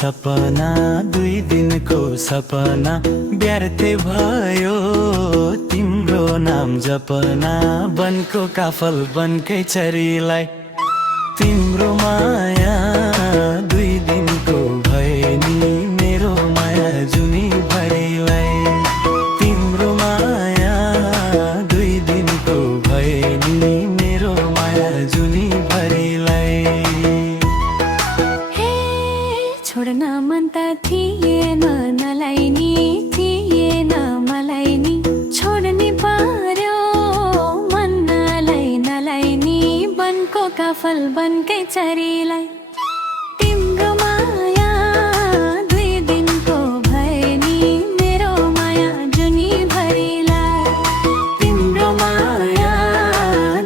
सपना 2 दिनको सपना व्यर्थै भयो तिम्रो नाम जपना बनको काफल बनकै चरीलाई तिम्रो माया 2 दिनको भए नि मेरो माया जुनी भरिलाई तिम्रो माया 2 दिनको भए नि मेरो माया जुनी भरिलाई छोड्न मन त थिएन थिएन मलाई नि छोड्ने पर्यो मन नलाई नि बनको काफल बनकै चरीलाई तिम्रो माया 2 दिनको भए नि मेरो माया जुनी भरिलाई तिम्रो माया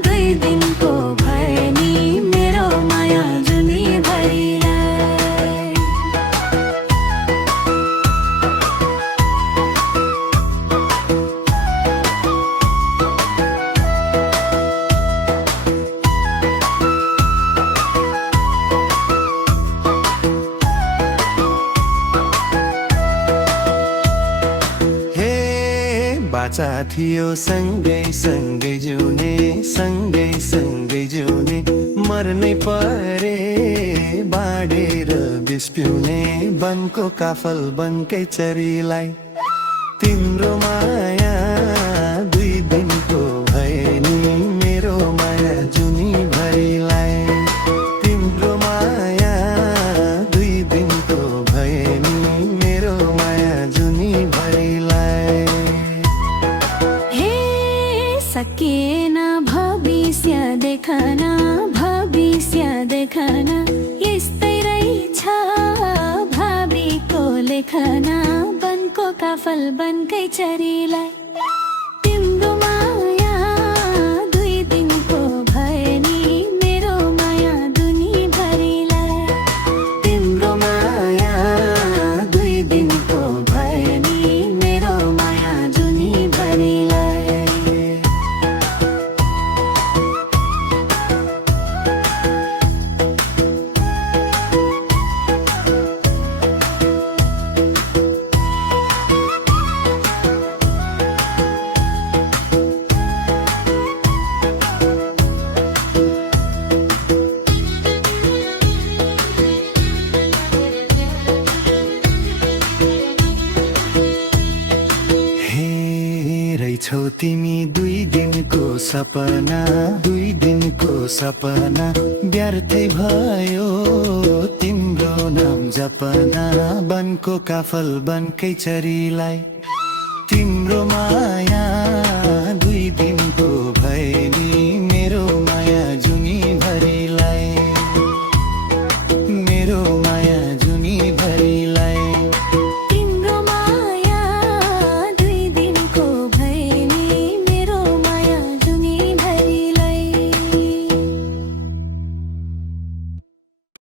2 दिनको भए नि मेरो माया जुनी भरिलाई बाचा थियो सँगै सँगै जिउने मर्नै परे बाडेर बिस पिउने बनको काफल बनकै चरीलाई तिम्रो माया 2 दिनको भए नि मेरो माया जुनी भरिलाई तिम्रो माया 2 दिनको भए नि मेरो माया जुनी भरिलाई सकेन भविष्य देखना यस्तै रहेछ भावीको लेखना बनको काफल बनकै चरीलाई तिम्रो माया 2 दिनको भए नि मेरो माया दुनी भरिलाई तिम्रो माया 2 दिनको भए नि मेरो माया जुनी भरिलाई छौ तिमी 2 दिनको सपना व्यर्थै भयो तिम्रो नाम जपना बनको काफल बनकै चरीलाई तिम्रो माया